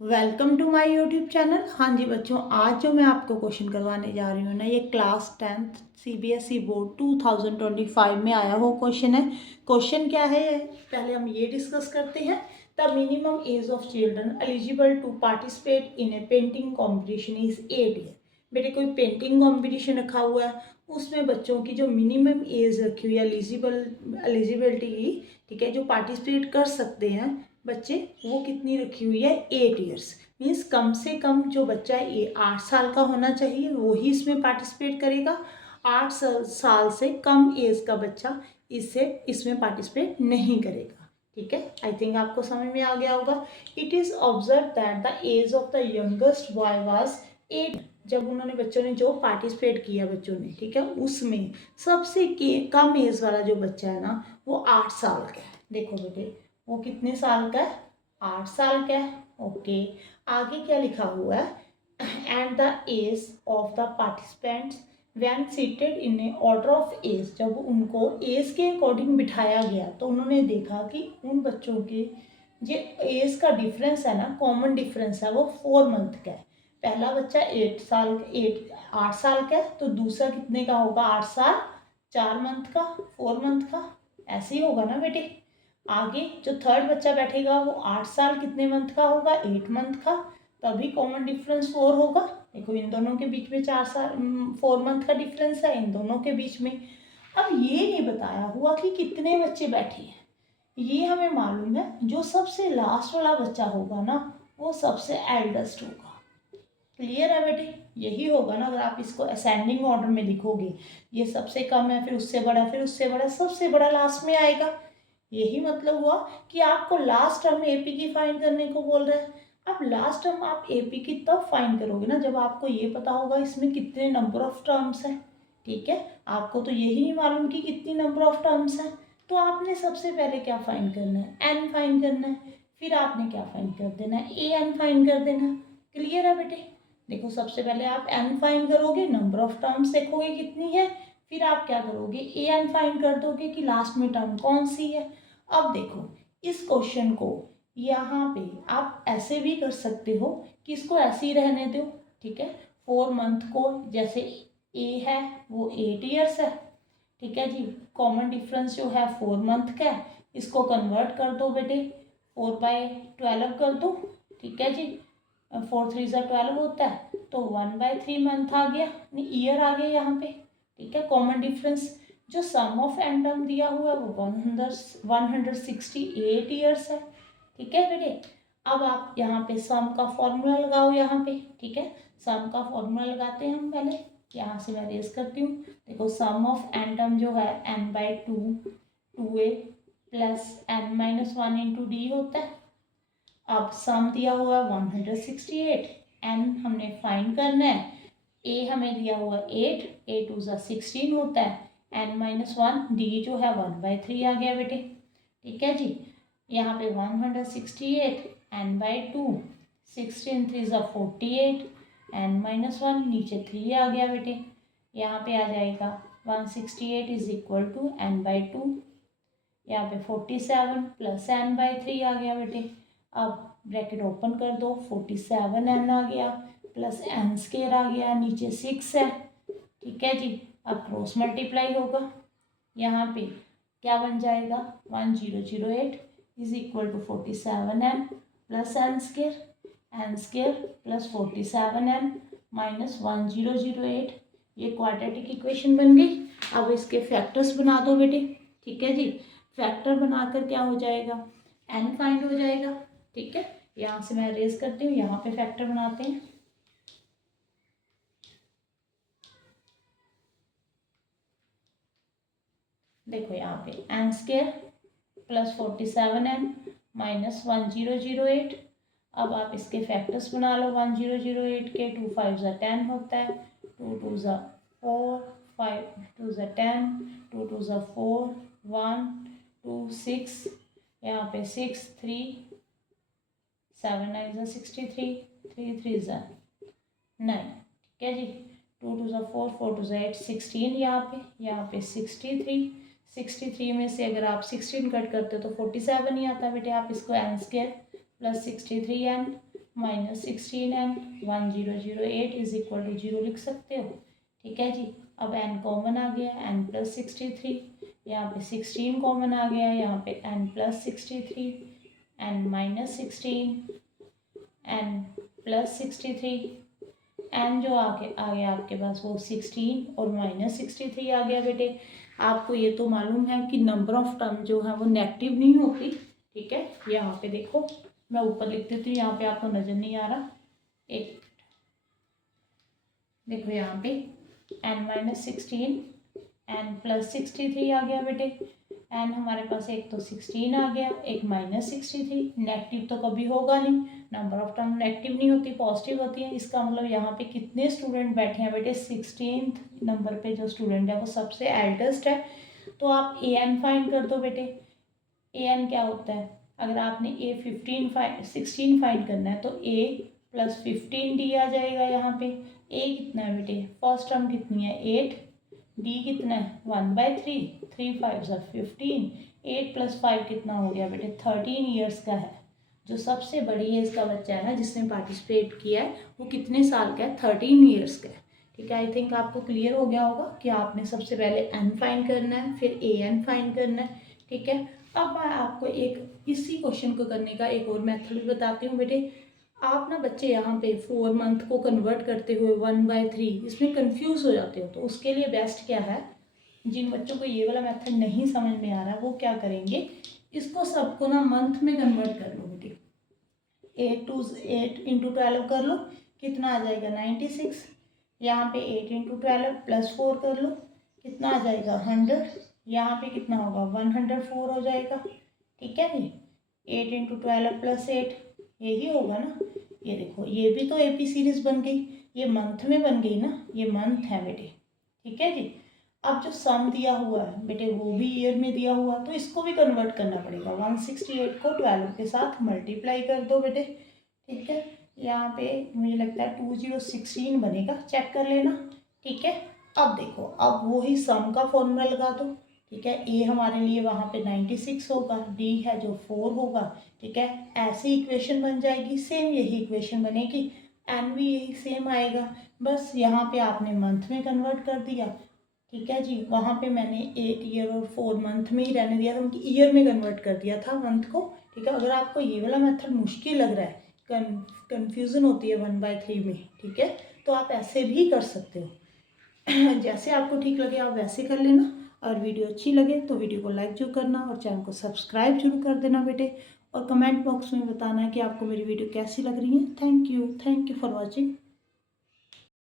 Welcome to my YouTube channel. हाँ जी बच्चों, आज जो मैं आपको क्वेश्चन करवाने जा रही हूँ ना, ये क्लास 10th सीबीएसई बोर्ड 2025 में आया वो क्वेश्चन है। क्वेश्चन क्या है पहले हम ये डिस्कस करते हैं। The minimum age of children eligible to participate in a painting competition is 8 year. बेटे कोई पेंटिंग कॉम्पिटिशन रखा हुआ है, उसमें बच्चों की जो मिनिमम एज रखी हुई है एलिजिबिलिटी की, ठीक है, जो पार्टिसिपेट कर सकते हैं बच्चे, वो कितनी रखी हुई है 8 ईयर्स। मीन्स कम से कम जो बच्चा ये 8 साल का होना चाहिए वो ही इसमें पार्टिसिपेट करेगा। 8 साल से कम एज का बच्चा इसमें पार्टिसिपेट नहीं करेगा। ठीक है, आई थिंक आपको समझ में आ गया होगा। It is observe that the age of the youngest boy was 8। जब उन्होंने बच्चों ने जो पार्टिसिपेट किया बच्चों ने, ठीक है, उसमें सबसे कम एज वाला जो बच्चा है ना वो 8 साल का है। देखो बेटे, वो कितने साल का है? 8 साल का है। ओके, आगे क्या लिखा हुआ है? And the age of the participants when seated in a order of age. जब उनको एज के अकॉर्डिंग बिठाया गया तो उन्होंने देखा कि उन बच्चों के जो एज का डिफरेंस है ना, कॉमन डिफरेंस है, वो 4 मंथ का है। पहला बच्चा 8 साल का है, तो दूसरा कितने का होगा? 8 साल 4 मंथ का, 4 मंथ का, ऐसे ही होगा ना बेटे। आगे जो थर्ड बच्चा बैठेगा वो 8 साल कितने मंथ का होगा? 8 मंथ का, तभी कॉमन डिफरेंस 4 होगा। देखो इन दोनों के बीच में 4 मंथ का डिफरेंस है इन दोनों के बीच में। अब ये नहीं बताया हुआ कि कितने बच्चे बैठे हैं। ये हमें मालूम है, जो सबसे लास्ट वाला बच्चा होगा ना वो सबसे एल्डेस्ट होगा। क्लियर है बेटे? यही होगा ना, अगर आप इसको असेंडिंग ऑर्डर में लिखोगे, ये सबसे कम है, फिर उससे बड़ा, फिर उससे बड़ा, सबसे बड़ा लास्ट में आएगा। यही मतलब हुआ कि आपको लास्ट टर्म एपी की फाइंड करने को बोल रहा है। अब लास्ट टर्म आप एपी की तब फाइंड करोगे ना जब आपको ये पता होगा इसमें कितने नंबर ऑफ टर्म्स हैं। ठीक है, आपको तो यही नहीं मालूम कि कितनी नंबर ऑफ टर्म्स हैं, तो आपने सबसे पहले क्या फाइंड करना है? एन फाइंड करना है। फिर आपने क्या फाइंड कर देना है? ए एन फाइंड कर देना। क्लियर है बेटे? देखो सबसे पहले आप एन फाइंड करोगे, नंबर ऑफ टर्म्स देखोगे कितनी है, फिर आप क्या करोगे? ए एन फाइंड कर दोगे कि लास्ट में टर्म कौन सी है। अब देखो इस क्वेश्चन को यहाँ पे आप ऐसे भी कर सकते हो कि इसको ऐसे ही रहने दो। ठीक है, 4 मंथ को जैसे ए है वो 8 ईयर्स है। ठीक है जी, कॉमन डिफरेंस जो है 4 मंथ का है, इसको कन्वर्ट कर दो बेटे, 4/12 कर दो। ठीक है जी, 4 3 12 होता है, तो 1/3 मंथ आ गया, ईयर आ गया यहाँ पे। ठीक है, कॉमन डिफरेंस जो सम ऑफ एन टर्म दिया हुआ है वो 168 ईयर्स है। ठीक है बेटे, अब आप यहाँ पे सम का फॉर्मूला लगाओ यहाँ पे। ठीक है, सम का फॉर्मूला लगाते हैं हम पहले। यहाँ से मैं रेस करती हूँ। देखो सम ऑफ एन टर्म जो है n/2 2a plus n-1 into D होता है। अब सम दिया हुआ है 168, एन हमने फाइंड करना है, ए हमें दिया हुआ 8, 8 2 16 होता है, n-1, डी जो है 1/3 आ गया बेटे। ठीक है जी, यहाँ पे 168 n/2, 16 3 48, n-1 नीचे 3 आ गया बेटे। यहाँ पे आ जाएगा 168 इज इक्वल टू n/2, यहाँ पे 47 प्लस n/3 आ गया बेटे। अब ब्रैकेट ओपन कर दो, 47n आ गया प्लस n स्केयर आ गया, नीचे 6 है। ठीक है जी, अब क्रॉस मल्टीप्लाई होगा, यहाँ पे क्या बन जाएगा? 1008 is equal to 47n plus n square plus 47n minus 1008। ये क्वाड्रेटिक इक्वेशन बन गई। अब इसके फैक्टर्स बना दो बेटे। ठीक है जी, फैक्टर बनाकर क्या हो जाएगा? n फाइंड हो जाएगा। ठीक है, यहाँ से मैं रेज करती हूँ, यहाँ पे फैक्टर बनाते हैं। देखो यहाँ पे n square plus 47n minus 1008। अब आप इसके फैक्टर्स बना लो 1008 के। 2 5 10 होता है, 2 2 4, 5 2 10, 2 2 4, 1 2 6, यहाँ पे 6 3, 7 9 63, 3 3 9। ठीक है जी, 2 2 4, 4 2 8, 16 यहाँ पे 63। 63 में से अगर आप 16 कट करते हो तो 47 ही आता है बेटे। आप इसको n square plus 63n -16n 1008 is equal to 0 लिख सकते हो। ठीक है जी। अब n कॉमन आ गया, n+63, यहाँ पे 16 कॉमन आ गया, यहाँ पे n+63, n-16, n+63, n जो आ गया आपके पास वो 16 और -63 आ गया बेटे। आपको ये तो मालूम है कि नंबर ऑफ टर्म जो है वो नेगेटिव नहीं होती। ठीक है, यहाँ पे देखो, मैं ऊपर लिख देती हूँ, यहाँ पे आपको नज़र नहीं आ रहा, एक देखो यहाँ पे n-16 n+63 आ गया बेटे। n हमारे पास एक तो 16 आ गया, एक -63, नेगेटिव तो कभी होगा नहीं, नंबर ऑफ टर्म नेगेटिव नहीं होती, पॉजिटिव होती है। इसका मतलब यहाँ पे कितने स्टूडेंट बैठे हैं बेटे, 16th नंबर पे जो स्टूडेंट है वो सबसे एल्डेस्ट है। तो आप an फाइंड कर दो बेटे। an क्या होता है, अगर आपने a16 फाइंड करना है तो a+15d आ जाएगा। यहाँ पे a कितना है बेटे, फर्स्ट टर्म कितनी है 8, d कितना है 1/3, 3 5 15, 8 + 5 कितना हो गया बेटे 13 ईयर्स का है। जो सबसे बड़ी एज का बच्चा है ना जिसने पार्टिसिपेट किया है वो कितने साल का है, 13 ईयर्स का है। ठीक है, आई थिंक आपको क्लियर हो गया होगा कि आपने सबसे पहले n फाइंड करना है, फिर an फाइंड करना है। ठीक है, अब मैं आपको एक इसी क्वेश्चन को करने का एक और मेथड भी बताती हूँ बेटे। आप ना बच्चे यहाँ पे 4 मंथ को कन्वर्ट करते हुए 1/3 इसमें कंफ्यूज हो जाते हो, तो उसके लिए बेस्ट क्या है, जिन बच्चों को ये वाला मेथड नहीं समझ में आ रहा वो क्या करेंगे, इसको सबको ना मंथ में कन्वर्ट कर लो बेटे। 8 × 12 कर लो, कितना आ जाएगा 96। यहाँ पे 8 × 12 +4 कर लो, कितना आ जाएगा 100। यहाँ पे कितना होगा 104 हो जाएगा। ठीक है जी, 8 × 12 + 8 यही होगा ना। ये देखो, ये भी तो AP सीरीज बन गई, ये मंथ में बन गई ना, ये मंथ है बेटे। ठीक है जी। अब जो सम दिया हुआ है बेटे वो भी ईयर में दिया हुआ, तो इसको भी कन्वर्ट करना पड़ेगा। 168 को 12 के साथ मल्टीप्लाई कर दो बेटे। ठीक है, यहाँ पे मुझे लगता है 2016 बनेगा, चेक कर लेना। ठीक है, अब देखो, अब वही सम का फॉर्मूला लगा दो। ठीक है, ए हमारे लिए वहाँ पे 96 होगा, डी है जो 4 होगा। ठीक है, ऐसी इक्वेशन बन जाएगी, सेम यही इक्वेशन बनेगी, एन भी यही सेम आएगा। बस यहाँ पे आपने मंथ में कन्वर्ट कर दिया। ठीक है जी, वहाँ पे मैंने 8 ईयर और 4 मंथ में ही रहने दिया था, उनकी ईयर में कन्वर्ट कर दिया था मंथ को। ठीक है, अगर आपको ये वाला मेथड मुश्किल लग रहा है, कन्फ्यूज़न होती है 1/3 में, ठीक है, तो आप ऐसे भी कर सकते हो। जैसे आपको ठीक लगे आप वैसे कर लेना। और वीडियो अच्छी लगे तो वीडियो को लाइक जरूर करना और चैनल को सब्सक्राइब जरूर कर देना बेटे। और कमेंट बॉक्स में बताना है कि आपको मेरी वीडियो कैसी लग रही है। Thank you for watching.